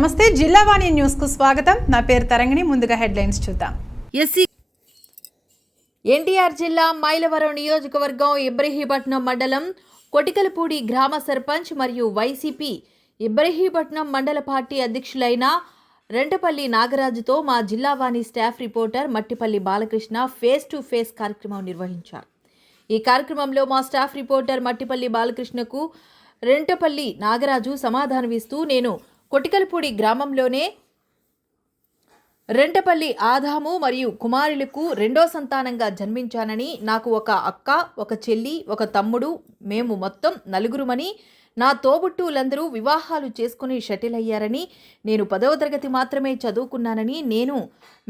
నమస్తే, జిల్లావాణి న్యూస్ కు స్వాగతం. నా పేరు తరంగిణి. ముందుగా హెడ్లైన్స్ చూద్దాం. ఎన్టీఆర్ జిల్లా మైలవరం నియోజకవర్గం ఇబ్రహీపట్నం మండలం కొటికలపూడి గ్రామ సర్పంచ్ మరియు వైసీపీ ఇబ్రహీపట్నం మండల పార్టీ అధ్యక్షులైన రెంటపల్లి నాగరాజుతో మా Jillavani staff reporter Mattipalli Balakrishna face to face కార్యక్రమం నిర్వహించారు. ఈ కార్యక్రమంలో మా స్టాఫ్ రిపోర్టర్ మట్టిపల్లి బాలకృష్ణకు రెంటపల్లి నాగరాజు సమాధానమిస్తూ, నేను కొటికలపూడి గ్రామంలోనే రెంటపల్లి ఆదాము మరియు కుమారులకు రెండో సంతానంగా జన్మించానని, నాకు ఒక అక్క, ఒక చెల్లి, ఒక తమ్ముడు, మేము మొత్తం నలుగురుమని, నా తోబుట్టువులందరూ వివాహాలు చేసుకుని షటిల్ అయ్యారని, నేను 10వ తరగతి మాత్రమే చదువుకున్నానని, నేను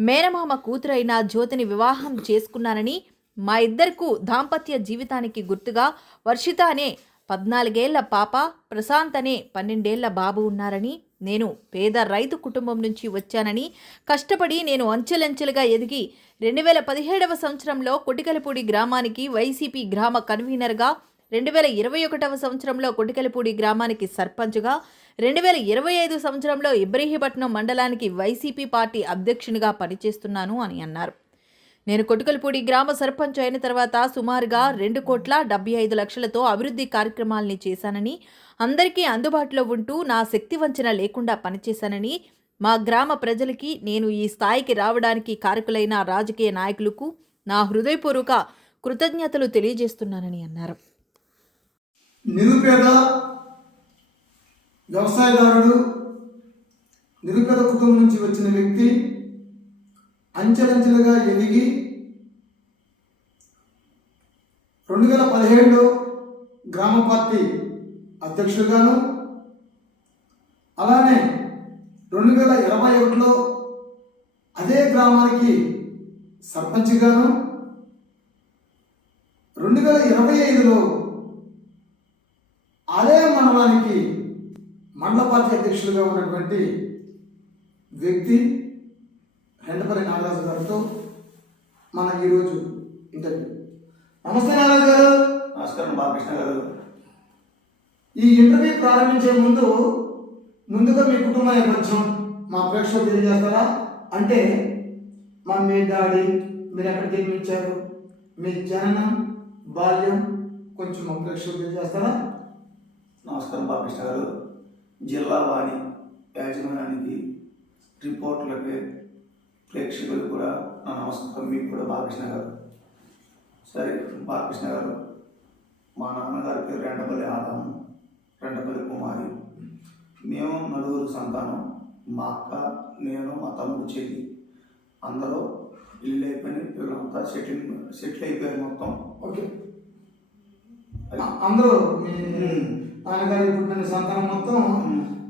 మేనమామ కూతురైన జ్యోతిని వివాహం చేసుకున్నానని, మా ఇద్దరకు దాంపత్య జీవితానికి గుర్తుగా వర్షిత అనే 14 ఏళ్ల పాప, ప్రశాంత్ అనే 12 ఏళ్ల బాబు ఉన్నారని, నేను పేద రైతు కుటుంబం నుంచి వచ్చానని, కష్టపడి నేను అంచెలంచెలుగా ఎదిగి 2017వ సంవత్సరంలో కొటికలపూడి గ్రామానికి వైసీపీ గ్రామ కన్వీనర్గా, 2021వ సంవత్సరంలో కొటికలపూడి గ్రామానికి సర్పంచ్గా, 2025 సంవత్సరంలో ఇబ్రహీపట్నం మండలానికి వైసీపీ పార్టీ అధ్యక్షునిగా పనిచేస్తున్నాను అని అన్నారు. నేను కొటికలపూడి గ్రామ సర్పంచ్ అయిన తర్వాత సుమారుగా 2,75,00,000తో అభివృద్ధి కార్యక్రమాల్ని చేశానని, అందరికీ అందుబాటులో ఉంటూ నా శక్తి వంచన లేకుండా పనిచేశానని, మా గ్రామ ప్రజలకి నేను ఈ స్థాయికి రావడానికి కారకులైన రాజకీయ నాయకులకు నా హృదయపూర్వక కృతజ్ఞతలు తెలియజేస్తున్నానని అన్నారు. నిరుపేద వ్యవసాయదారుడు, నిరుపేద కుటుంబం నుంచి వచ్చిన వ్యక్తి అంచెలంచెలుగా ఎదిగి 2017లో గ్రామ పార్టీ అధ్యక్షుడిగాను, అలానే 2021లో అదే గ్రామానికి సర్పంచ్గాను, 2025లో అదే మండలానికి మండల పార్టీ అధ్యక్షుడిగా ఉన్నటువంటి వ్యక్తి రెంటపల్లి నాగరాజు గారితో మనం ఈరోజు ఇంటర్వ్యూ. నమస్తే నాగరాజు గారు. నమస్కారం బాలకృష్ణ గారు. ఈ ఇంటర్వ్యూ ప్రారంభించే ముందుగా మీ కుటుంబ నేపథ్యం మా ప్రేక్షకులు తెలియజేస్తారా? అంటే మమ్మీ, డాడీ, మీరు ఎక్కడ జన్మించారు, మీ జననం, బాల్యం కొంచెం మా ప్రేక్షకులు తెలియజేస్తారా? నమస్కారం బాలకృష్ణ గారు. జిల్లావాణి యాజమాన్యానికి, రిపోర్టులకి, ప్రేక్షకులు కూడా నా నమస్కారం. మీకు కూడా బాలకృష్ణ గారు. సరే బాలకృష్ణ గారు, మా నాన్నగారి పేరు రెంటపల్లి ఆదాము, రెంటపల్లి కుమారి. మేము 9 సంతానం. మా అక్క, నేను, మా తమ్ముడు, చెల్లి అందరూ ఇల్లు అయిపోయి వీళ్ళంతా సెటిల్ అయిపోయారు మొత్తం. ఓకే, అందరూ మీ నాన్నగారి పుట్టిన సంతానం మొత్తం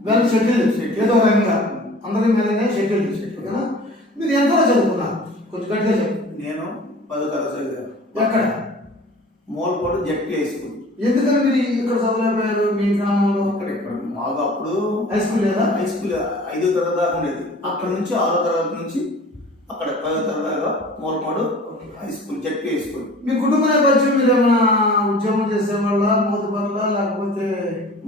వెల్ సెటిల్ ఏదో రకంగా అందరి మీదనే సెటిల్ కదా. మీరు ఎంతలో చదువుకున్నారు? కొంచెం గట్టిగా చెప్పు. నేను 10వ తరగతి చదివాను. ఎక్కడ? Mulapadu ZP high school. ఎందుకని మీరు ఇక్కడ చదవలేకపోయారు మీ గ్రామంలో? ఇక్కడ మాకు అప్పుడు హై స్కూల్ లేదా? హై స్కూల్ 5వ తరగతి దాకా ఉండేది. అక్కడ నుంచి 6వ తరగతి నుంచి అక్కడ 10వ తరగతి దాకా Mulapadu high school, ZP high school. మీ కుటుంబ నేపథ్యం మీరు ఏమైనా ఉద్యోగం చేసేవాళ్ళ, మోతుబర్లా, లేకపోతే?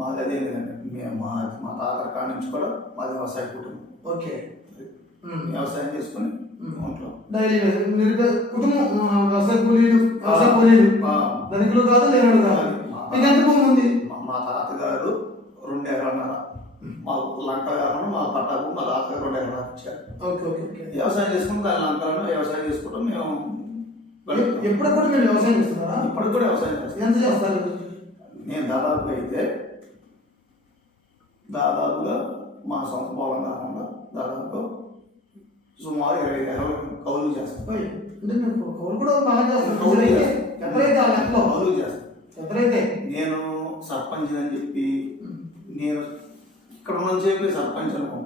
మాది అదే లేదండి. మేము మా తాతల కాడ నుంచి కూడా మాది వ్యవసాయ కుటుంబం. ఓకే, వ్యవసాయం చేసుకుని ఒంట్లో డైలీ కుటుంబం వ్యవసాయ కూలీలు ధనికులు కాదు, లేనుడు కాదు. మీకు ఎంత భూమి ఉంది? మా తాతగారు 2 ఎకరాలన్నర, మా లంక కాకుండా మా పట్టాకు మా తాతగారు 2 ఎకరాలు ఇచ్చారు. Okay okay okay. వ్యవసాయం చేసుకుని దాని లంకలను వ్యవసాయం చేసుకుంటాం మేము. ఎప్పుడు కూడా మీరు వ్యవసాయం చేస్తున్నారా? ఇప్పటికి కూడా వ్యవసాయం చేస్తాం. ఎంత చేస్తారు? నేను దాదాపుగా మా సొంత పొలం కాకుండా దాదాపు సుమారు 20 ఎకరాలు కౌలు చేస్తాం. అంటే మీరు కౌలు కూడా బాగా చేస్తారు. కౌలు చేస్తాం. నేను సర్పంచ్ అని చెప్పి నేను ఇక్కడ నుంచి చెప్పి సర్పంచ్ అనుకో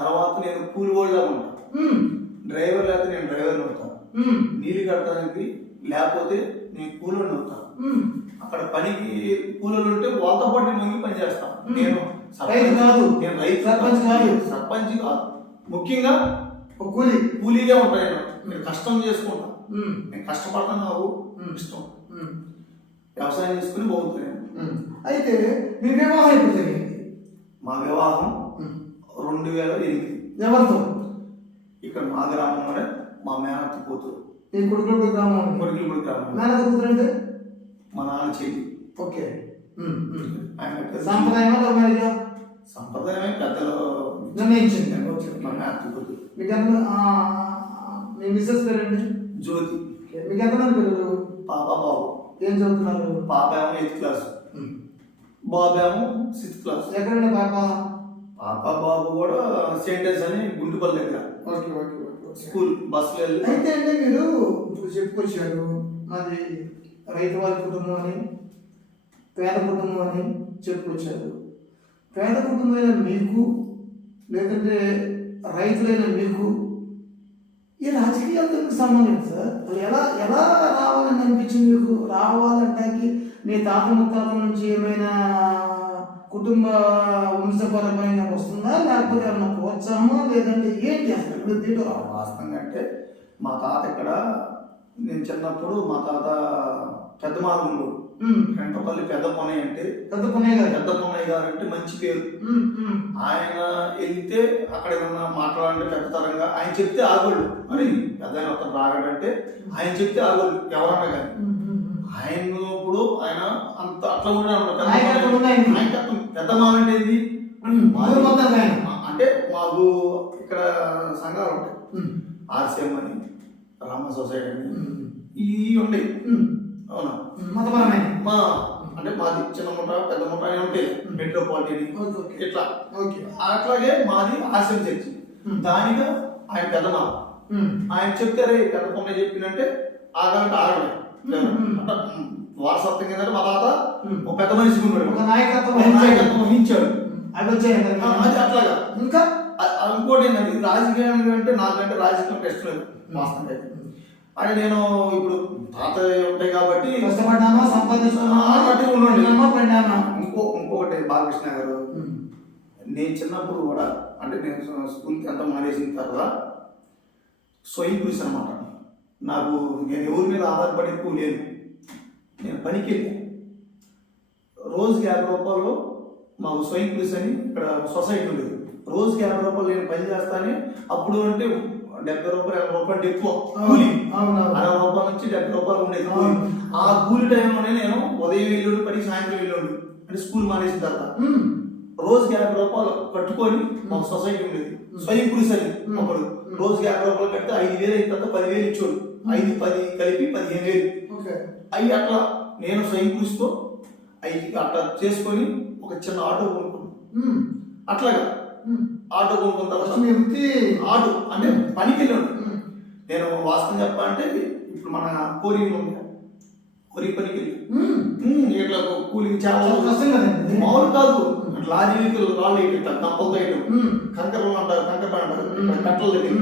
తర్వాత నేను కూలి కూడా ఉంటాను. డ్రైవర్ లేకపోతే నేను డ్రైవర్ అవుతాను. నీళ్ళు కట్టడానికి లేకపోతే నేను కూలీని అవుతాను. అక్కడ పనికి కూలీలు ఉంటే వాళ్ళతో పాటు నేను పని చేస్తాను. నేను సర్పంచ్ కాదు, ముఖ్యంగా కూలీగా ఉంటాను. నేను కష్టం చేసుకుంటాను. నేను కష్టపడతాను, నాకు ఇష్టం. వ్యవసాయం చేసుకుని బాగుతున్నాను. అయితే మీ వివాహం ఎప్పుడు జరిగింది? మా వివాహం 2008 ఎవరితో? ఇక్కడ మా గ్రామంలోనే మా మేనత్త కూతురు, ఈ కొడుకుల గ్రామం. కొడుకులు గ్రామం, మేనత్త కూతురు అంటే మా నాన్న చెల్లి. ఓకే. ఆయన సాంప్రదాయమా లవ్ మ్యారేజా? సంప్రదాయమే పెద్దలు నిర్ణయించింది. మా మేనత్త కూతురు మీకు ఎంత మీ మిస్సెస్ పేరండి? జ్యోతి. మీకు ఎంతమంది పిల్లలు? పాప బాబు. ఏం చదువుతున్నారు? పాప ఏమో 8th క్లాస్, బాబు ఏమో 6th క్లాస్. ఎక్కడండి పాప? పాప బాబు కూడా సెంటెన్స్ అని గుంటుపల్లి దగ్గర ఓకే ఓకే ఓకే. స్కూల్ బస్సులో వెళ్ళి. అయితే అంటే మీరు ఇప్పుడు చెప్పుకొచ్చారు మాది రైతు వాళ్ళ కుటుంబం అని, పేద కుటుంబం అని చెప్పుకొచ్చారు. పేద కుటుంబమైన మీకు, లేదంటే రైతులైన మీకు ఈ రాజకీయాలతో మీకు సంబంధం ఏంటి సార్? అసలు ఎలా ఎలా రావాలని అనిపించింది మీకు? రావాలంటే మీ తాత ముత్తాతల నుంచి ఏమైనా కుటుంబ వంశపరమైన వస్తుందా, లేకపోతే ఏమన్నా ప్రోత్సాహమా, లేదంటే ఏం చేస్తారు ఇప్పుడు దీంట్లో? వాస్తవంగా అంటే మా తాత ఇక్కడ, నేను చిన్నప్పుడు మా తాత పెద్ద మార్గంలో వెంటపల్లి పెద్ద పొన్నయ్య అంటే, పెద్ద పొన్నయ్య గారు. పెద్ద పొన్నయ్య గారు అంటే మంచి పేరు. ఆయన వెళ్తే అక్కడ ఏమన్నా మాట్లాడాలంటే పెద్ద తరంగా ఆయన చెప్తే ఆగోళ్ళు. మరి పెద్ద మొత్తం రాగాడంటే ఆయన చెప్తే ఆగోళ్ళు ఎవరన్నా కానీ. ఆయన ఇప్పుడు ఆయన అంత అట్లా కూడా పెద్ద మాలంటే ఏంది అంటే మాకు ఇక్కడ సంఘాలు ఉంటాయి, ఆర్సీఎం అని, రామ సొసైటీ అని, ఇవి ఉంటాయి. అవునా? మా అంటే మాది చిన్న ముఠ పెద్ద ముఠ అని ఉంటాయి, మెట్రోపాలిటన్ ఇట్లా. అట్లాగే మాది ఆర్సీఎం చర్చి. దానిగా ఆయన పెద్ద మాల. ఆయన చెప్తారే పెద్ద పొన్న చెప్పినంటే ఆగంటే ఆగలే. వారసత్వం ఏంటంటే మా తాత ఒక పెద్ద మనిషి నాయకత్వం వహించాడు. అది అట్లాగా. ఇంకా ఇంకోటి ఏంటంటే రాజకీయం అంటే నాకంటే రాజకీయం ఇష్టం లేదు వాస్తవంగా అయితే. అంటే నేను ఇప్పుడు తాత ఉంటాయి కాబట్టి కష్టపడ్డామా, సంపాదించుకున్నామా. ఇంకొకటి బాలకృష్ణ గారు, నేను చిన్నప్పుడు కూడా అంటే నేను స్కూల్కి ఎంత మానేసిన తర్వాత స్వయం కృషి అనమాట. నాకు నేను ఎవరి మీద ఆధారపడి ఎక్కువ లేదు. నేను పనికి వెళ్ళి రోజుకి 50 రూపాయలు, మాకు స్వయం కృషి అని ఇక్కడ సొసైటీ ఉండేది, రోజుకి 50 రూపాయలు నేను పని చేస్తానే. అప్పుడు అంటే 70 రూపాయలు 80 రూపాయలు ఎక్కువ కూలి, 60 రూపాయల నుంచి 70 రూపాయలు ఉండేది కూలి. ఆ కూలి టైంలోనే నేను ఉదయం వెళ్ళి పని, సాయంత్రం వెళ్ళి అంటే స్కూల్ మానేసిన తర్వాత రోజుకి 50 రూపాయలు కట్టుకొని మాకు సొసైటీ ఉండేది స్వయం కృషి అని. అప్పుడు రోజుకి 50 రూపాయలు కడితే 5,000 అయిన తర్వాత 10,000 ఇచ్చాడు. 5, 10 కలిపి 15,000 అవి. అట్లా నేను స్వయం కృషితో అవి అట్లా చేసుకొని ఒక చిన్న ఆటో కొనుక్కున్నాను. అట్లాగా ఆటో కొనుక్కున్న తర్వాత ఆటో అంటే పనికి వెళ్ళాను. నేను వాస్తవం చెప్పాలంటే ఇప్పుడు మన కోరింగ్ ఉంది, కోరి పనికి వెళ్ళి ఇట్లా కూలింగ్ చాలా మామూలు కాదు. లారీ రాళ్ళు వేయటం, కంపలతో వేయటం, కంకరలు అంటారు, కంకర అంటారు, కట్టల దగ్గర.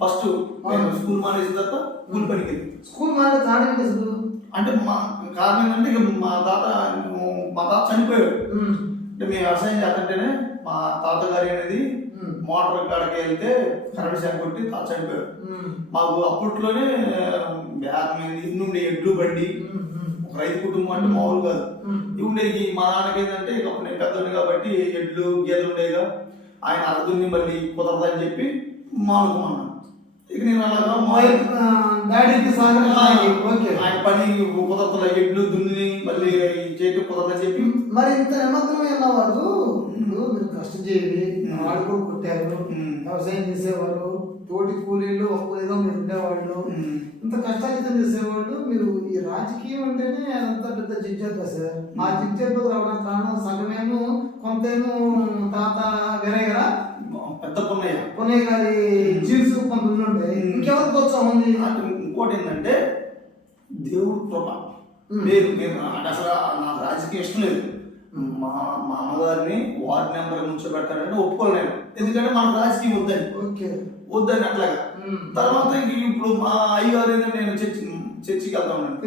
ఫస్ట్ స్కూల్ మానేసిన తర్వాత కూలి పనికి వెళ్ళి. స్కూల్ మానే కారణం అసలు అంటే మా కారణం ఏంటంటే ఇక మా తాత చనిపోయాడు. అంటే మేము వ్యవసాయం చేస్తుంటేనే మా తాతగారి అనేది మోటార్ కాడకి వెళ్తే కరెంట్ షాక్ కొట్టి తాత చనిపోయాడు. మాకు అప్పట్లోనే బ్యాగ్ మీద ఇన్ని ఉండే ఎడ్లు బండి, ఒక రైతు కుటుంబం అంటే మామూలు కాదు. ఇవి ఉండేవి. మా నాన్నకి ఏంటంటే ఇక నేను పెద్దోడు కాబట్టి ఎడ్లు గేదెలు ఉండేగా, ఆయన అర్థుని మళ్ళీ కుదరదని చెప్పి మానుకున్నాను. ఇక నేను అలాగా ఆయన పని కుదరతల ఎడ్లు దున్ని మళ్ళీ చేయటం కుదరదని చెప్పి. మరి ఇంత నిమగ్నమైన వాళ్ళు ఇప్పుడు మీరు కష్టజీవి, వాళ్ళు కూడా కొట్టారు, వ్యవసాయం చేసేవాళ్ళు, తోటి కూలీళ్ళు ఒక్కరిగా మీరు ఉండేవాళ్ళు, ఇంత కష్టాలు చేసేవాళ్ళు. మీరు ఈ రాజకీయం అంటేనే అంత పెద్ద జిజ్జాత సార్. ఆ జిజ్జాతో రావడానికి కారణం సగమేమో కొంతేమో తాత వీరయ్య పెద్ద పొన్నయ్య గారి జీన్స్ కొంత ఉండే, ఇంకెవరికి వచ్చా ఉంది. ఇంకోటి ఏంటంటే దేవుడు కృప. లేదు నేను అసలు నాకు రాజకీయం ఇష్టం లేదు. మా అమ్మగారిని వార్డు నెంబర్ నుంచోబెట్టాలంటే ఒప్పుకోలేను, ఎందుకంటే మనకు రాజకీయం వద్దని అట్లాగా. తర్వాత ఇప్పుడు మా అయ్యగారు ఏంటంటే నేను చర్చికి వెళ్తాను. నేను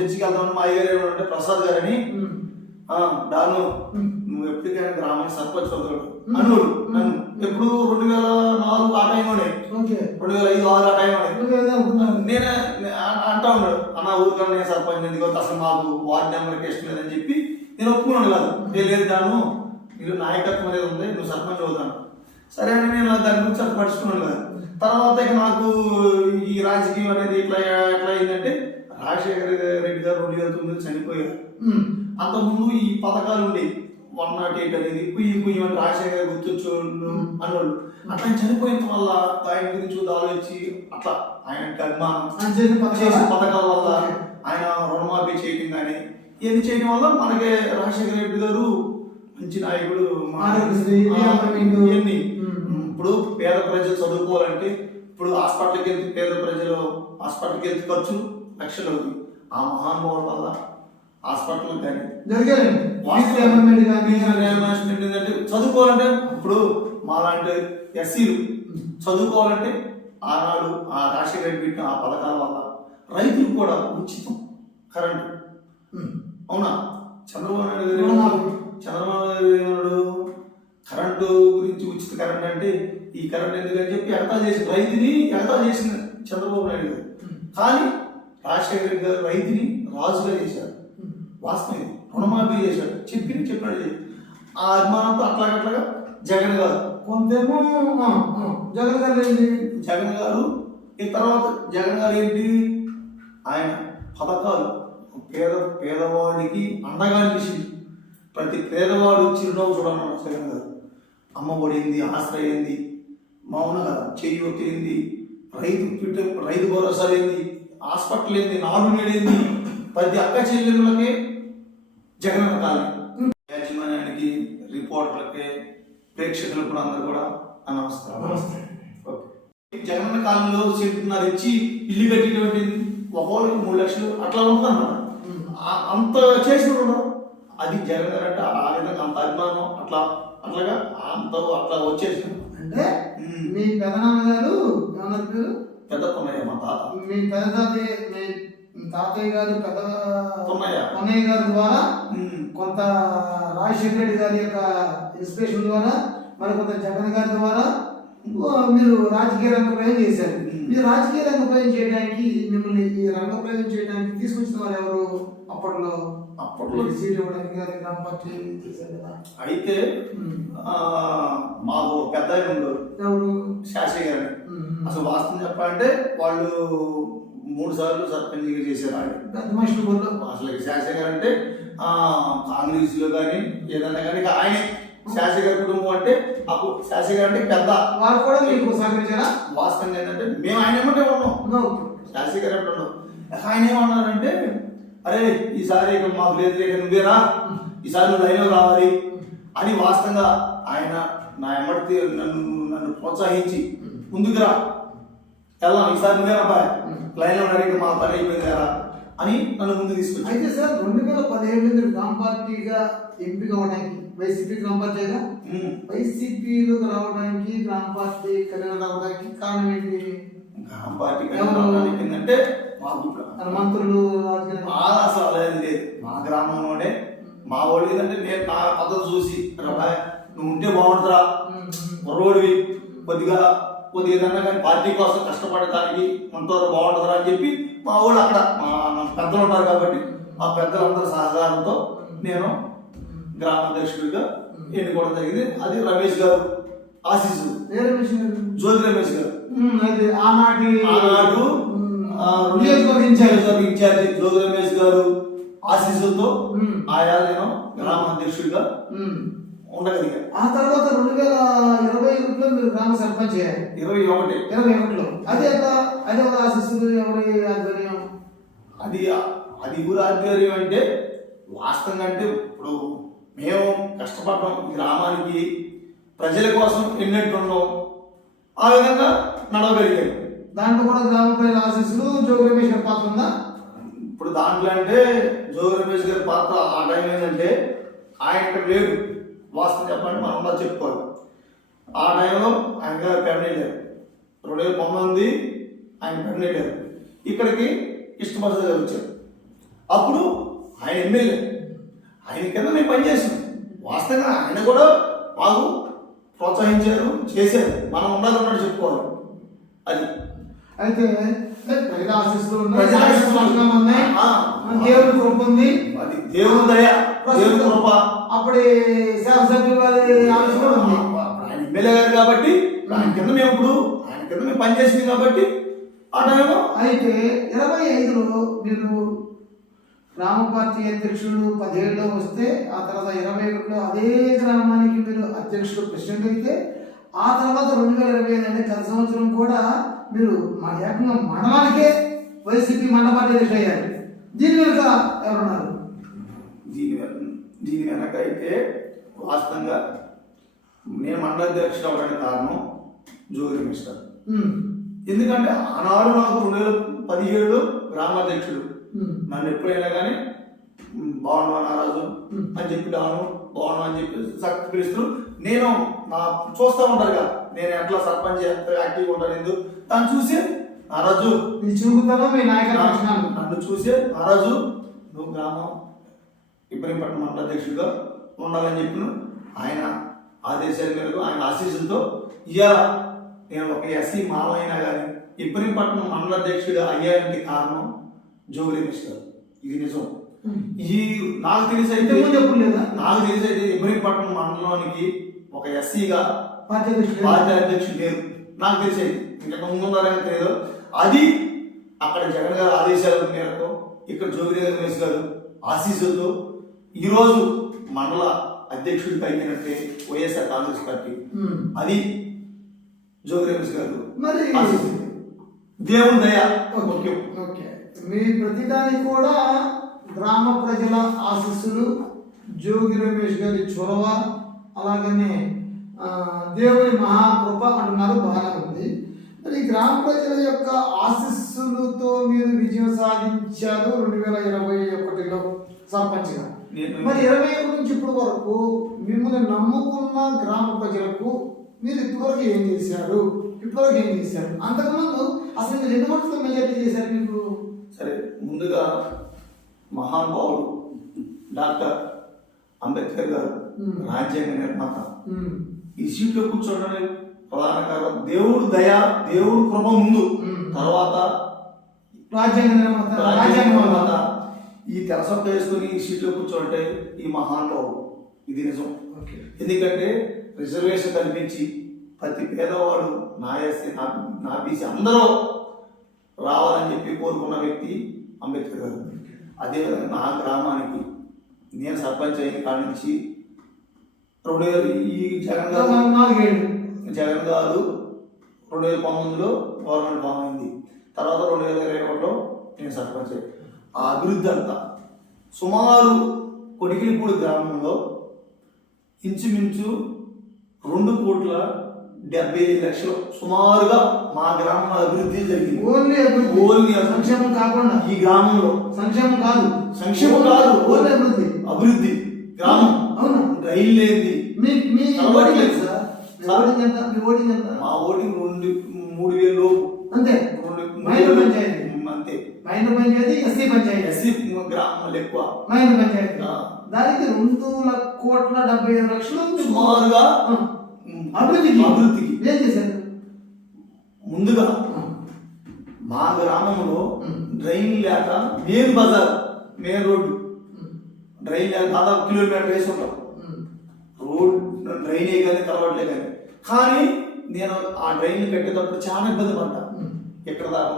చర్చికి వెళ్తాను. మా అయ్యగారు ఏమంటే ప్రసాద్ గారని, డాను నువ్వు ఎప్పటికైనా గ్రామానికి సర్పంచ్ అవుతాడు అనుడు నన్ను. ఎప్పుడు 2004 ఆ టైంలోనే, ఓకే 2005, 6 ఆ టైంలోనే. నువ్వు ఏదో అనుకున్నావు. నేనే అంటా ఉన్నాడు, అన్న ఊరికన్నా నేను సర్పంచ్ ఎందుకు అసలు మాకు వార్డు నెంబర్కి ఇష్టం లేదని చెప్పి నేను ఒప్పుకున్నాను కాదు. లేదు కాను, మీరు నాయకత్వం అనేది ఉంది, నువ్వు సర్పంచ్ అవుతాను. సరే అని నేను దాని గురించి అట్లా పడుచుకున్నాను కదా. తర్వాత ఇక నాకు ఈ రాజకీయం అనేది ఎట్లా అయిందంటే, రాజశేఖర రెడ్డి గారు 2009 చనిపోయారు. అంతకుముందు ఈ పథకాలు ఉండేవి, 108 అనేది కుయ్యి అని రాజశేఖర గుర్తొచ్చేవాళ్ళు అన్నోళ్ళు. అట్లా ఆయన చనిపోయిన వల్ల ఆయన గురించి ఆలోచించి అట్లా ఆయనకి అభిమానం చేసిన పథకాల వల్ల ఆయన రుణమాఫీ చేయడం కానీ ఇవన్నీ చేయడం వల్ల మనకి రాజశేఖర రెడ్డి గారు మంచి నాయకుడు. ఇవన్నీ ఇప్పుడు పేద ప్రజలు చదువుకోవాలంటే, ఇప్పుడు హాస్పిటల్కి వెళ్తే పేద ప్రజలు హాస్పిటల్కి వెళ్తే ఖర్చు లక్షలు అవుతుంది. ఆ మహానుభావుల వల్ల హాస్పిటల్ కానీ ఏంటంటే చదువుకోవాలంటే, ఇప్పుడు మాలాంటి ఎస్సీలు చదువుకోవాలంటే ఆనాడు ఆ రాజశేఖర రెడ్డి పెట్టిన ఆ పథకాల వల్ల రైతులు కూడా ఉచితం కరెంటు. అవునా? చంద్రబాబు నాయుడు ఏమన్నాడు, కరెంటు గురించి ఉచిత కరెంట్ అంటే ఈ కరెంట్ ఎందుకని చెప్పి ఎగతాళి చేసి రైతుని ఎగతాళి చేసింది చంద్రబాబు నాయుడు గారు. కానీ రాజశేఖర రెడ్డి గారు రైతుని రాజుగా చేశారు. వాస్తవం, రుణమాఫీ చేశాడు, చెప్పినట్టు ఆ అభిమానంతో అట్లాగట్లాగా జగన్ గారు కొంతేమో జగన్ గారు ఈ తర్వాత జగన్ గారు ఏంటి, ఆయన పథకాలు పేదవాడికి అండగా నిలిచింది. ప్రతి పేదవాడు చిరునవ్వు చూడమన్నారు జగన్ గారు. అమ్మఒడి ఏంది, ఆశ్రయం ఏంది, మౌన కదా చెయ్యి ఏంది, రైతు భరోసా ఏంది, హాస్పిటల్ ఏంది, నాడు నేడేంది, ప్రతి అక్క చెల్లెళ్ళకి జగన్ కాలం. యాజమాన్యానికి, రిపోర్టర్లకి, ప్రేక్షకులకు కూడా అందరూ కూడా నమస్కారం. జగన్ కాలంలో సెంటున్నర ఇచ్చి ఇల్లు కట్టినటువంటి ఒకరికి 3 లక్షలు అట్లా ఉంటుందన్నమాట. అంత చేసిన అది జగన్ గారు అంటే ఆ విధంగా అంత అభిమానం అట్లాగా అట్లా వచ్చేసింది. అంటే మీ పెదనాన్నగారు ఏమన్నారు, పెద్ద పొన్నయ్య మా తాత, మీ తాతయ్య గారు పెద్ద పొన్నయ్య గారి ద్వారా కొంత రాజశేఖర రెడ్డి గారి యొక్క ఇన్స్పిరేషన్ ద్వారా, మరి కొంత జగన్ గారి ద్వారా మీరు రాజకీయ రంగ ప్రయోగం చేశారు. మీరు రాజకీయ రంగ ప్రయోగం చేయడానికి, మిమ్మల్ని ఈ రంగ ప్రయోగం చేయడానికి తీసుకొచ్చిన వారు ఎవరు? అప్పట్లో సీట్ ఇవ్వడానికి గ్రామ పార్టీ చేశారు కదా. అయితే మాకు పెద్ద ఉండరు, ఎవరు? శాస్త్రి గారు. అసలు వాస్తవం చెప్పాలంటే వాళ్ళు 3 సార్లు సర్పంచ్గా చేశారు. పెద్ద మనుషులు అసలు శాస్త్రి గారు అంటే కాంగ్రెస్ లో కానీ ఏదన్నా కానీ ఆయనే శాస్త్రి గారి కుటుంబం అంటే శాస్త్రి గారు అంటే పెద్ద. వారు కూడా మీకు సహకరించారా? వాస్తవం ఏంటంటే మేము ఆయన ఏమంటే ఉన్నాం, శాస్త్రి గారు అంటే ఉన్నాం. ఆయన ఏమన్నారంటే, అరే ఈసారి మాకు లేదు నువ్వేరా, ఈసారి నువ్వు లైన్లో రావాలి అని వాస్తవంగా ఆయన నా ఎమ్మడి నన్ను ప్రోత్సహించి ముందుకురా వెళ్దాం, ఈసారి నువ్వేరా బాయ్ లైన్లో అడిగి మా పని అయిపోయిందారా అని నన్ను ముందు తీసుకొచ్చి. అయితే సార్ 2017 మీరు గ్రామ పార్టీగా ఎంపిక అవడానికి, వైసీపీ గ్రామ పార్టీగా వైసీపీలో రావడానికి, గ్రామ పార్టీ కన్వీనర్ రావడానికి కారణం ఏంటి? గ్రామ పార్టీ ఏంటంటే మంత్రులు అసలు అనేది లేదు. మా గ్రామంలోనే మా వాళ్ళు ఏంటంటే నేను నా పద్ధతి చూసి నువ్వు ఉంటే బాగుంటుందిరా, కుర్రోడివి, కొద్దిగా ఏదన్నా కానీ పార్టీ కోసం కష్టపడటానికి ఉంటారు బాగుంటుందిరా అని చెప్పి మా వాళ్ళు అక్కడ మా పెద్దలు ఉన్నారు కాబట్టి ఆ పెద్దలందరి సహకారంతో నేను గ్రామ అధ్యక్షుడిగా ఎన్నుకోవడం జరిగింది. అది రమేష్ గారు ఆశీస్సు, జ్యోతి రమేష్ గారు ఆనాడు ఇన్ఛార్జి జ్యోతి రమేష్ గారు ఆశీస్సులతో ఆయా నేను గ్రామ అధ్యక్షుడిగా ఉండగలిగాను. ఆ తర్వాత 2021లో మీరు గ్రామ సర్పంచ్ అయ్యారు. 21లో అదే ఆశీస్సులు ఎవరి ఆధ్వర్యం? అది ఊరి ఆధ్వర్యం అంటే వాస్తవంగా అంటే ఇప్పుడు మేము కష్టపడడం గ్రామానికి ప్రజల కోసం ఎన్నట్టు ఉండవు, ఆ విధంగా నడవగలిగాను. దాంట్లో కూడా గ్రామ ప్రజల ఆశీస్సులు, జోగి రమేష్ గారి పాత్ర ఉందా? ఇప్పుడు దాంట్లో అంటే జోగి రమేష్ గారి పాత్ర ఆ టైం ఏంటంటే ఆయన ఇక్కడ లేడు, వాస్తవం చెప్పండి మనం కూడా చెప్పుకోవాలి. ఆ టైంలో ఆయన గారు పెడనేటారు, 2019 ఆయన పెడనేటారు, ఇక్కడికి ఇష్టపడ్డ గారు వచ్చారు. అప్పుడు ఆయన ఎమ్మెల్యే, ఆయన కింద మేము పనిచేసాం. వాస్తవంగా ఆయన కూడా మాకు ప్రోత్సహించారు, చేశారు. మనం ఉన్నది చెప్పుకోవాలి. అది అయితే ప్రజల ఆశీస్సులు ఉన్నాయి, ప్రజల ఆశీస్సులు సంక్షేమం ఉన్నాయి, ఆ, దేవుడి కృప ఉంది, అది దేవుని దయ, దేవుని కృప. అప్పటి శాసనసభ్యుల వారి ఆశీస్సు కూడా ఉంది. ఆయన ఎమ్మెల్యే గారు కాబట్టి ఆయన కింద మేము పనిచేసింది కాబట్టి ఆ టైంలో. అయితే 25లో మీరు గ్రామ పార్టీ అధ్యక్షుడు 17లో వస్తే, ఆ తర్వాత 21లో అదే గ్రామానికి మీరు అధ్యక్షుడు ప్రెసిడెంట్ అయితే, ఆ తర్వాత 2025 అంటే గత సంవత్సరం కూడా మీరు మా ఏకంగా మండలానికే వైసీపీ మండల పార్టీ అధ్యక్షుడు అయ్యారు. దీని వెనుక ఎవరున్నారు? దీని వెనక అయితే వాస్తవంగా నేను మండల అధ్యక్షుడు అవడానికి కారణం జోగి రమేష్ గారు. ఎందుకంటే ఆనాడు నాకు 2017లో గ్రామాధ్యక్షుడు నన్ను ఎప్పుడైనా కానీ బాగున్నా నారాజు అని చెప్పి బాగున్నా అని చెప్పి సక్తి పిలుస్తూ నేను చూస్తూ ఉంటారు కదా, నేను ఎట్లా సర్పంచ్ ఎంత యాక్టివ్గా ఉంటాను దాన్ని చూసి నారాజు మీ నాయకులు నన్ను చూసే నారాజు నువ్వు గ్రామం ఇబ్రహీంపట్నం మండల అధ్యక్షుడిగా ఉండాలని చెప్పిన ఆయన ఆదేశాల మేరకు, ఆయన ఆశీస్సులతో ఇవాళ నేను ఒక ఎస్సీ మావైనా కానీ ఇబ్రహీంపట్నం మండల అధ్యక్షుడిగా అయ్యానికి కారణం జోగి రమేష్ గారు. ఇది నిజం. ఈ నాకు తెలిసి అయితే ఇబ్రహీంపట్నం మండలానికి ఒక ఎస్సీగా పార్టీ అధ్యక్షుడు లేరు నాకు తెలిసి. ఇంకా ముందున్నారని తెలియదు. అది అక్కడ జగన్ గారు ఆదేశాల మేరకు, ఇక్కడ జోగి రమేష్ గారు ఆశీస్సులతో ఈరోజు మండల అధ్యక్షుడికి అయినట్టే వైఎస్ఆర్ కాంగ్రెస్ పార్టీ. అది జోగి రమేష్ గారు మరి దేవుని దయ ముఖ్యం. మీ ప్రతిదానికి కూడా గ్రామ ప్రజల ఆశీస్సులు, జోగి రమేష్ గారి చొరవ, అలాగనే దేవుని మహాకృప అంటున్నారు, బాగానే ఉంది. మరి గ్రామ ప్రజల యొక్క ఆశీస్సులతో మీరు విజయం సాధించారు 2021లో సర్పంచ్గా. మరి 21 నుంచి ఇప్పటి వరకు మిమ్మల్ని నమ్ముకున్న గ్రామ ప్రజలకు మీరు ఇప్పటివరకు ఏం చేశారు? అంతకుముందు అసలు మీరు ఎన్ని ఓట్లతో మెజారిటీ చేశారు? మీకు సరే, ముందుగా మహానుభావుడు డాక్టర్ అంబేద్కర్ గారు రాజ్యాంగ నిర్మాత ఈ సీట్లో కూర్చోవడానికి ప్రధాన కారణం దేవుడు దయ, దేవుడు కృప ముందు, తర్వాత రాజ్యాంగ నిర్మాత ఈ తెరసొక్క వేసుకుని ఈ సీట్లో కూర్చోంటే ఈ మహానుభావుడు. ఇది నిజం. ఎందుకంటే రిజర్వేషన్ కల్పించి ప్రతి పేదవాడు నా ఎస్సీ నా బీసీ అందరూ రావాలని చెప్పి కోరుకున్న వ్యక్తి అంబేద్కర్ గారు. అదేవిధంగా నా గ్రామానికి నేను సర్పంచ్ అయిన కాడి నుంచి ఈ జగన్ గారు 2019లో గవర్నమెంట్ ఫామ్ అయింది. తర్వాత 2021లో నేను సర్పంచ్. ఆ అభివృద్ధి అంతా సుమారు కొడికిలిపూడి గ్రామంలో ఇంచుమించు 2,75,00,000 సుమారుగా మా గ్రామంలో అభివృద్ధి జరిగింది. ఓన్లీ సంక్షేమం కాకుండా ఈ గ్రామంలో సంక్షేమం కాదు ఓన్లీ అభివృద్ధి. గ్రామం అవును, రైలు లేదు, మా ఓటింగ్ 3,000 లోపు అంతే. అంతే. మైనర్ పంచాయతీ, ఎస్సీ గ్రామంలో ఎక్కువ మైనర్ పంచాయతీ. దానికి 2,75,00,000 సుమారుగా అభివృద్ధికి ఏం చేశారు? ముందుగా మా గ్రామంలో డ్రైన్ లేక మెయిన్ బజార్, మెయిన్ రోడ్డు డ్రైన్ లేక దాదాపు కిలోమీటర్ వేసి ఉంటాం. రోడ్ డ్రైనే కానీ కలవట్లే కానీ నేను ఆ డ్రైన్ కట్టేటప్పుడు చాలా ఇబ్బంది పడ్డా. ఎక్కడ దాకా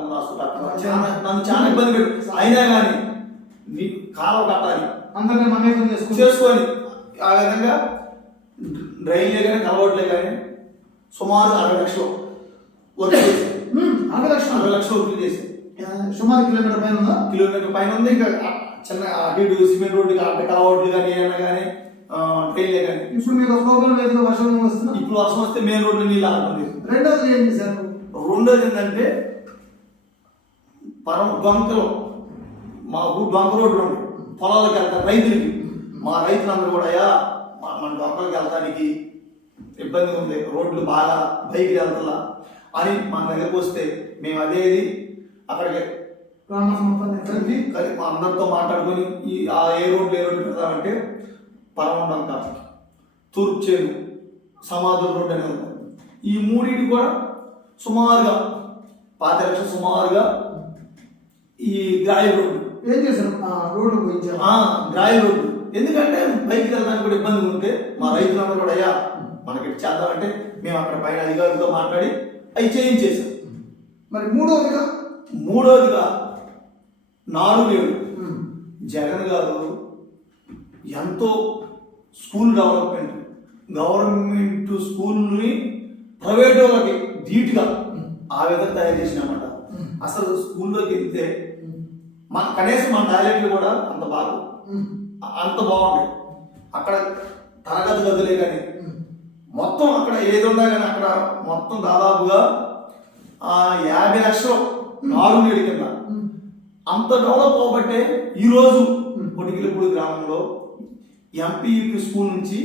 నన్ను చాలా ఇబ్బంది పెట్టు. అయినా కానీ నీకు కాలువ కట్టాలి అందరినీ మమేకం చేసుకొని ఆ విధంగా డ్రైన్లే కానీ కలవట్లే కానీ సుమారు 60 లక్షలు వర్క్ చేసి 60 లక్షలు వర్క్ చేసి సుమారు కిలోమీటర్ పైన ఉంది. ఇంకా చిన్న అటు సిమెంట్ రోడ్డు కలవట్లు కానీ ఏమైనా కానీ ట్రైన్లే కానీ. ఇప్పుడు మీకు ప్రాబ్లం లేదు, వర్షం వస్తుంది. ఇప్పుడు వర్షం వస్తే మెయిన్ రోడ్డు నీళ్ళు ఆడుతుంది. రెండోది ఏం చేశారు? రెండోది ఏంటంటే డొంకలు, మా ఊరు డొంక రోడ్లు ఉండే పొలాలకు వెళ్తారు రైతులకి. మా రైతులందరూ కూడా మన డొంకలకి వెళ్తానికి ఇబ్బంది ఉంది, రోడ్లు బాగా బైక్లు వెళ్తా అని మా దగ్గరకు వస్తే మేము అదేది అక్కడికి మా అందరితో మాట్లాడుకొని ఏ రోడ్లు పెడతామంటే పరమ డొంక, తూర్పు చేరు, సమాధుల రోడ్డు అనేది ఉంది. ఈ మూడింటి కూడా సుమారుగా 5 లక్షలు సుమారుగా ఈ గ్రాయి రోడ్డు. ఏం చేశారు? రోడ్డు పోయించారు. గ్రాయి రోడ్డు. ఎందుకంటే బైక్ వెళ్ళడానికి కూడా ఇబ్బంది ఉంటే మా రైతులందరూ కూడా అయ్యా మనకి చేద్దామంటే మేము అక్కడ పైన అధికారులతో మాట్లాడి అవి చేయించేసాం. మరి మూడవదిగా నాడు నేడు జగన్ గారు ఎంతో స్కూల్ డెవలప్మెంట్, గవర్నమెంట్ స్కూల్ని ప్రైవేట్ వాళ్ళకి ధీటుగా ఆ విధంగా తయారు చేసినామట. అసలు స్కూల్లోకి వెళ్తే మన కనీసం మన టాయిలెట్లు కూడా అంత బాగుంటాయి. అక్కడ తరగతి గదులే కానీ మొత్తం అక్కడ ఏది ఉన్నా కానీ అక్కడ మొత్తం దాదాపుగా 50 లక్షలు నాడు నేడు కింద అంత డెవలప్ అవ్వబట్టే ఈరోజు కొటికిలపూడి గ్రామంలో ఎంపీయూపీ స్కూల్ నుంచి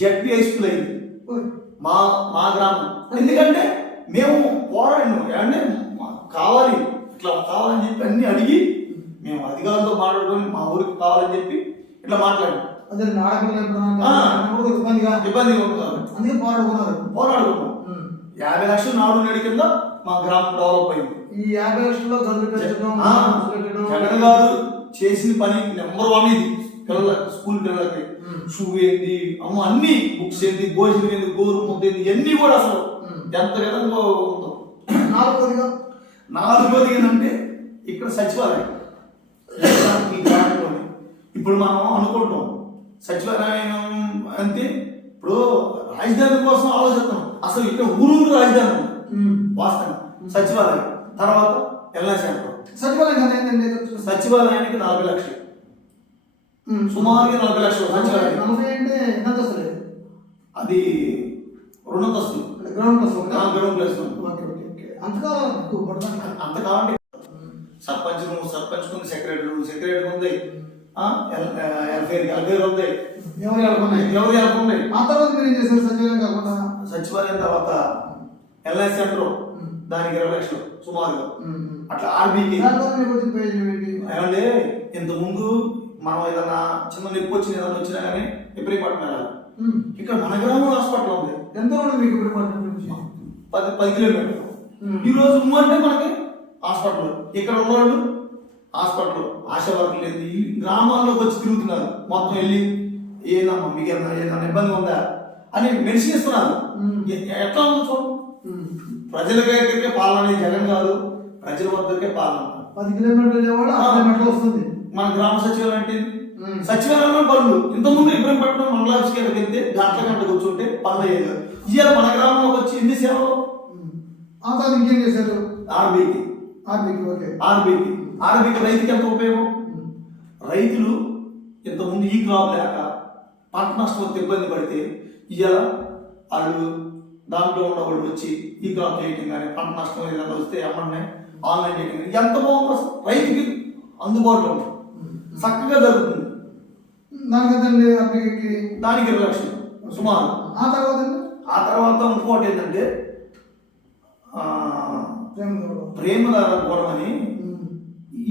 జెడ్పీ హై స్కూల్ అయింది మా గ్రామం. ఎందుకంటే మేము పోరాడినాం అంటే కావాలి ఇట్లా కావాలని చెప్పి అన్ని అడిగి మేము అధికారులతో మాట్లాడుకొని మా ఊరికి కావాలని చెప్పి ఇట్లా మాట్లాడాం. అదే ఇబ్బందిగా ఉంటుంది అందుకే పోరాడుకున్నాం. 50 లక్షలు నాడు నేడు కింద మా గ్రామం డెవలప్ అయింది. ఈ 50 లక్షల్లో జగన్ గారు చేసిన పని నెంబర్ 1 ఇది. పిల్లలకి స్కూల్ పిల్లలకి షూ ఏంది అన్ని బుక్స్ ఏంది భోజనం ఏంది గోరు ముద్ద ఏంది ఇవన్నీ కూడా అసలు ఎంత విధంగా ఉందో. నాలుగోది ఏంటంటే ఇక్కడ సచివాలయం ఈ గ్రామంలోనే. ఇప్పుడు మనం అనుకుంటాం సచివాలయం అంటే ఇప్పుడు రాజధాని కోసం ఆలోచిస్తాం. అసలు ఇక్కడ ఊరు రాజధాని వాస్తవం సచివాలయం. తర్వాత ఎల్ఐసి సెంటర్. సచివాలయానికి 40 లక్షలు సుమారుగా 40 లక్షలు సచివాలయం. అది 2 అంతస్తులు గ్రౌండ్ ప్లేస్. అంత కావాలంటే సర్పంచ్ ఉంది, సెక్రటరీ ఉంది, ఎల్ఫేర్ ఉంది. సచివాలయం తర్వాత ఎల్ఐసి సెంటర్ దానికి 20 లక్షలు సుమారుగా. అట్లా ఆర్బీకి ఏమంటే ఇంత ముందు మనం ఏదన్నా చిన్న నొప్పి వచ్చిన ఏదైనా వచ్చినా కానీ ఇబ్రహీంపట్నం వెళ్ళాలి. ఇక్కడ మన గ్రామం హాస్పిటల్ ఉంది. ఎంత మీకు 10 కిలోమీటర్లు. ఈ రోజు అంటే మనకి హాస్పిటల్. ఇక్కడ ఉన్నవాళ్ళు హాస్పిటల్ ఆశా వర్కులు లేదు. ఈ గ్రామాల్లోకి వచ్చి తిరుగుతున్నారు. మొత్తం వెళ్ళి ఏదమ్మా మీకు ఏదన్నా ఇబ్బంది ఉందా అని మెడిసిన్ ఇస్తున్నారు. ఎట్లా ఉందో చూడండి. ప్రజల దగ్గరికే పాలన జగన్ కాదు, ప్రజల వద్దకే పాలన. 10 కిలోమీటర్లు వస్తుంది. మన గ్రామ సచివాలయం అంటే సచివాలయంలో పనులు ఇంతకుముందు ఇబ్రహీంపట్నం మండలాఫీస్కి వెళ్తే గంట కూర్చుంటే పనులు అయ్యేది. ఇవాళ మన గ్రామంలోకి వచ్చి ఎన్ని సేవలు. ఇంకేం చేశారు? ఆర్బీకి రైతుకి ఎంత ఉపయోగం. రైతులు ఇంతకుముందు ఈ క్రాప్ లేక పంట నష్టం వస్తే ఇబ్బంది పడితే ఇవాళ వాళ్ళు దాంట్లో ఉన్న వాళ్ళు వచ్చి ఈ క్రాప్ చేయటం కానీ పంట నష్టం ఏదైనా వస్తే అమ్మనే ఆన్లైన్ చేయటం కానీ ఎంత బాగుంది. అసలు రైతుకి అందుబాటులో ఉంటుంది, చక్కగా జరుగుతుంది. దానికి 20 లక్షలు సుమారు. ఆ తర్వాత ఇంకోటి ఏంటంటే ప్రేమదార గొడవ అని.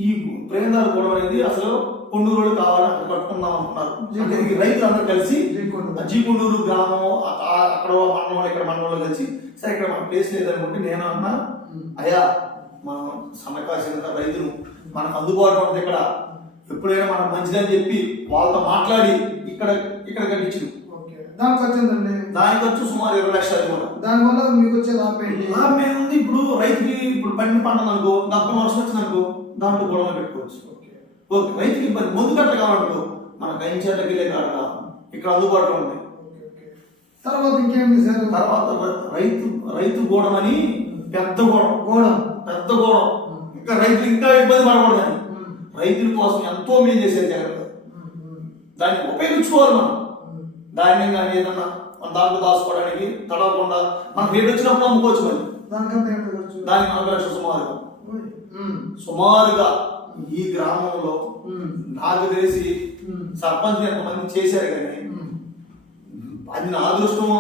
ఈ ప్రేమదార గొడవ అనేది అసలు కొండూరు కావాలని పట్టుకుందాం అనుకున్నారు. అంటే రైతులు అందరూ కలిసి జీకొండూరు గ్రామం అక్కడ మండలంలో ఇక్కడ మండలంలో కలిసి సరే ఇక్కడ మన ప్లేస్ లేదనుకుంటే నేను అన్నా అయ్యా మనం సమకాసిన రైతులు మనకు అందుబాటులో ఉంటుంది ఇక్కడ ఎప్పుడైనా మనం మంచిదని చెప్పి వాళ్ళతో మాట్లాడి ఇక్కడ కట్టించింది. దానికి వచ్చి సుమారు 20 లక్షలు. కూడా దానివల్ల మీకు వచ్చే లాభం ఏముంది. ఇప్పుడు రైతుకి ఇప్పుడు పంట అనుకో 40 వర్షం వచ్చింది అనుకో దాంట్లో గొడవ పెట్టుకోవచ్చు. ఓకే రైతుకి ఇబ్బంది ముందు కట్ట కావాలనుకో మన కైంచర్లకి వెళ్ళే కాడ ఇక్కడ అందుబాటులో ఉంది. తర్వాత ఇంకేం చేశారు? తర్వాత రైతు గోడమని పెద్ద గోడం ఇంకా రైతులు ఇంకా ఇబ్బంది పడకూడదని రైతుల కోసం ఎంతో మేలు చేసేది జగన్. దాన్ని ఉపయోగించుకోవాలి మనం. ధాన్యం కానీ ఏదన్నా మన దాంట్లో దాచుకోవడానికి తడవకుండా మనకు రేటు వచ్చినప్పుడు అమ్ముకోవచ్చు. మరి దానికి 40 లక్షలు సుమారుగా ఈ గ్రామంలో నాకు తెలిసి సర్పంచ్ ఎంతమంది చేశారు కానీ అది నా అదృష్టమో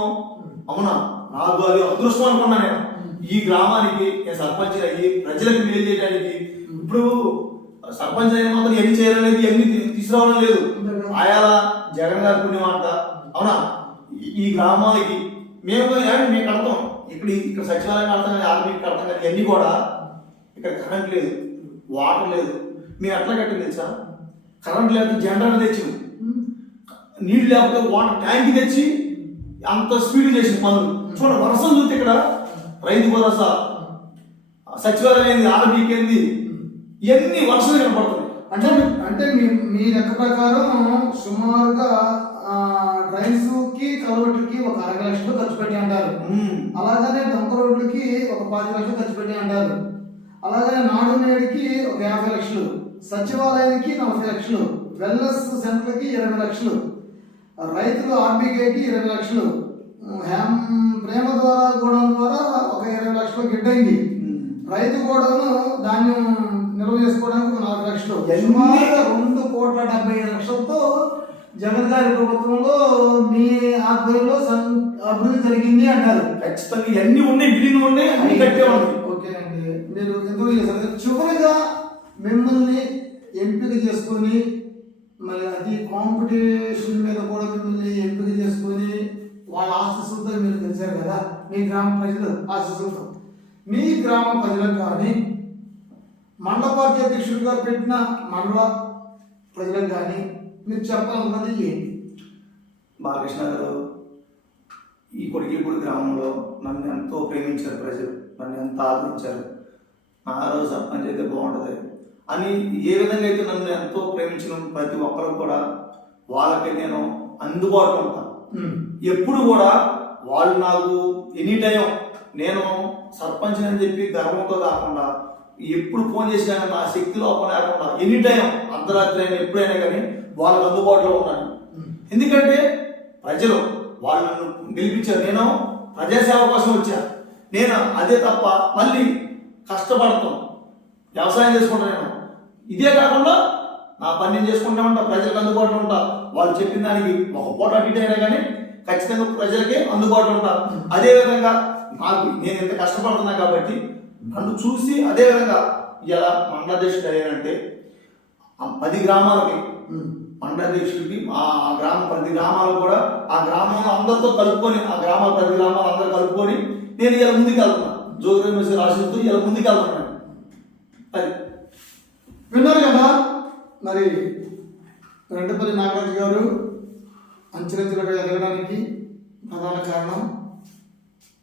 అవునా నాకు అది అదృష్టం అనుకున్నా నేను. ఈ గ్రామానికి నేను సర్పంచ్ అయ్యి ప్రజలకు మేలు చేయడానికి ఇప్పుడు సర్పంచ్ అయిన మాత్రం ఎన్ని చేయాలనేది ఎన్ని తీసుకురావడం లేదు. ఆయా జగన్ గారి పుణ్యం అంట అవునా. ఈ గ్రామాలకి మేము కడతాం, ఇక్కడ సచివాలయం కడతాం కానీ ఆర్మీకి కడతాం కానీ ఇవన్నీ కూడా ఇక్కడ కరెంట్ లేదు, వాటర్ లేదు. మేము ఎట్లా కట్టింది తెలుసా? కరెంట్ లేకపోతే జనరేటర్ తెచ్చి, నీళ్ళు లేకపోతే వాటర్ ట్యాంక్ తెచ్చి అంత స్పీడ్ చేసిన పనులు. చూడండి వర్షం చూస్తే ఇక్కడ రైతు భరోసా, సచివాలయం ఏంది, ఆర్మీకి ఏంది, ఇవన్నీ వర్షం ఇక్కడ పడుతుంది. అంటే మీ లెక్క ప్రకారం సుమారుగా డ్రైన్స్ కి కలవట్టుకి ఒక 60 లక్షలు ఖర్చు పెట్టి అంటారు. అలాగనే డంప రోడ్లకి ఒక 10 లక్షలు ఖర్చు పెట్టి అంటారు. అలాగనే నాడు నేడుకి ఒక 50 లక్షలు, సచివాలయానికి 40 లక్షలు, వెల్నెస్ సెంటర్కి 20 లక్షలు, రైతులు ఆర్బీకేకి 20 లక్షలు, ప్రేమ ద్వారా గోడౌన్ ద్వారా ఒక 20 లక్షలు గిడ్డైంది. రైతు గోడౌను ధాన్యం నిల్వ చేసుకోవడానికి ఒక 4 లక్షలు, సుమారుగా 2,70,00,000 జగన్ గారి ప్రభుత్వంలో మీ ఆధ్వర్యంలో అభివృద్ధి జరిగింది అంటారు. ఖచ్చితంగా ఇవన్నీ ఉన్నాయి, బిల్డింగ్ ఉన్నాయి, అన్ని కట్టే ఉన్నాయి. ఓకే అండి, మీరు ఎందుకు చేశారు? చివరిగా మిమ్మల్ని ఎంపిక చేసుకొని, మరి అది కాంపిటీషన్ మీద కూడా మిమ్మల్ని ఎంపిక చేసుకొని వాళ్ళ ఆశీస్సులతో మీరు తెలిసారు కదా, మీ గ్రామ ప్రజలు ఆశీస్సులతో మీ గ్రామ ప్రజలకు కానీ, మండల పార్టీ అధ్యక్షుడిగా పెట్టిన మండల ప్రజలకు కానీ మీరు చెప్పాలన్నది ఏంటి? బాలకృష్ణ గారు, ఈ కొడికిపూడి గ్రామంలో నన్ను ఎంతో ప్రేమించారు ప్రజలు, నన్ను ఎంత ఆదరించారు. నా రోజు సర్పంచ్ అయితే బాగుంటుంది అని ఏ విధంగా అయితే నన్ను ఎంతో ప్రేమించిన ప్రతి ఒక్కరు కూడా వాళ్ళకి నేను అందుబాటులో ఉంటాను. ఎప్పుడు కూడా వాళ్ళు నాకు ఎనీ టైం, నేను సర్పంచ్ అని చెప్పి గర్వంతో కాకుండా ఎప్పుడు ఫోన్ చేసినా నా శక్తి లోపం లేకుండా ఎనీ టైం అర్ధరాత్రి అయినా ఎప్పుడైనా కానీ వాళ్ళకి అందుబాటులో ఉన్నాను. ఎందుకంటే ప్రజలు వాళ్ళు నన్ను గెలిపించారు, నేను ప్రజాసేవ కోసం వచ్చా. నేను అదే తప్ప మళ్ళీ కష్టపడతాం, వ్యవసాయం చేసుకుంటా. నేను ఇదే కాకుండా నా పని నేను చేసుకుంటా ఉంటా, ప్రజలకు అందుబాటులో ఉంటా. వాళ్ళు చెప్పిన దానికి ఒక పూట అటు ఇటు అయినా కానీ ఖచ్చితంగా ప్రజలకే అందుబాటులో ఉంటా. అదేవిధంగా నాకు నేను ఎంత కష్టపడుతున్నా కాబట్టి నన్ను చూసి అదేవిధంగా ఇలా మండలాధ్యక్షుడు అయ్యానంటే 10 గ్రామాలకి మండలాధ్యక్షుడికి ఆ గ్రామం 10 గ్రామాలు కూడా ఆ గ్రామంలో అందరితో కలుపుకొని, ఆ గ్రామాల 10 గ్రామాలు అందరూ కలుపుకొని నేను ఇలా ముందుకు వెళ్తున్నాను. జోగిరామేశ్వర రాసిస్తూ ఇలా ముందుకు వెళ్తున్నాను. అది విన్నారు కదా, మరి రెండపల్లి నాగరాజు గారు అంచెలంచెలుగా ఎదగడానికి ప్రధాన కారణం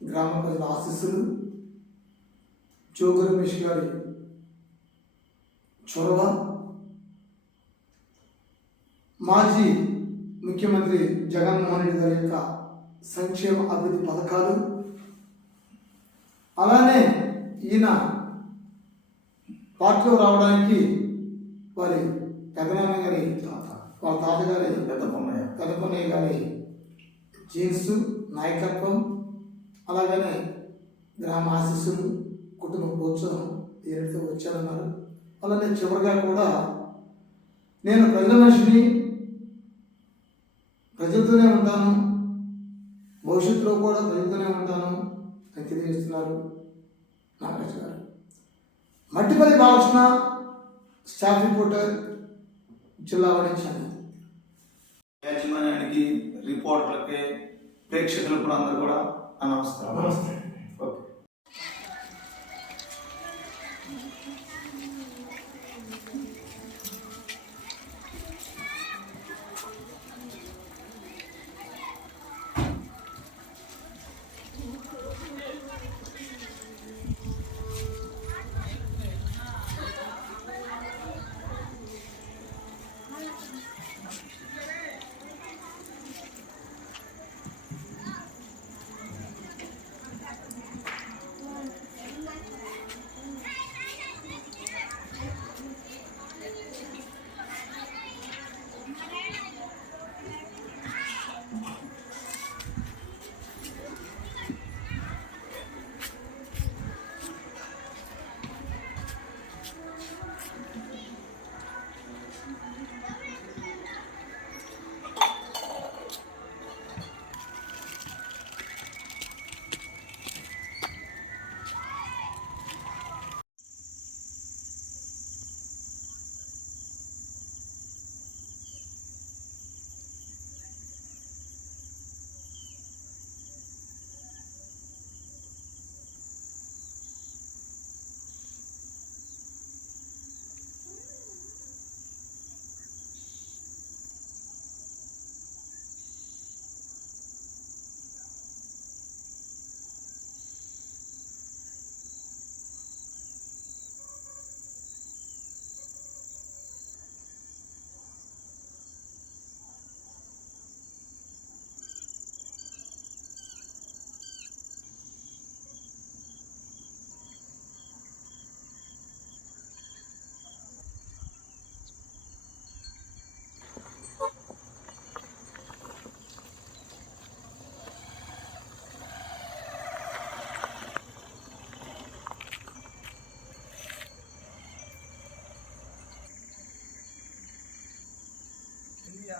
గ్రామ ప్రజల ఆశీస్సులు, జోగి రమేష్ గారి చొరవ, మాజీ ముఖ్యమంత్రి జగన్మోహన్ రెడ్డి గారి యొక్క సంక్షేమ అభివృద్ధి పథకాలు, అలానే ఈయన పార్టీలో రావడానికి వారి పెదనాన్న గారి వాళ్ళ తాతగారి పెద్దపన్నయ్య గారి జీన్స్, నాయకత్వం, అలాగనే గ్రామ ఆశీస్సులు, కుటుంబ ప్రోత్సాహం ఏదైతే వచ్చారన్నారు. అలానే చివరిగా కూడా నేను ప్రజల మనిషిని, ప్రజలతోనే ఉంటాను, భవిష్యత్తులో కూడా ప్రజలతోనే ఉంటాను అని తెలియజేస్తున్నారు నాగరాజు గారు. మట్టిపల్లి బాలకృష్ణ, స్టాఫ్ రిపోర్టర్, జిల్లా ఛానల్. యాజమాన్యానికి, రిపోర్టర్లకి, ప్రేక్షకులకు అందరూ కూడా నమస్కారం. నమస్తే. ఓకే.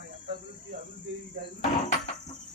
ఎంత అభివృద్ధి అభివృద్ధి ఇది అభివృద్ధి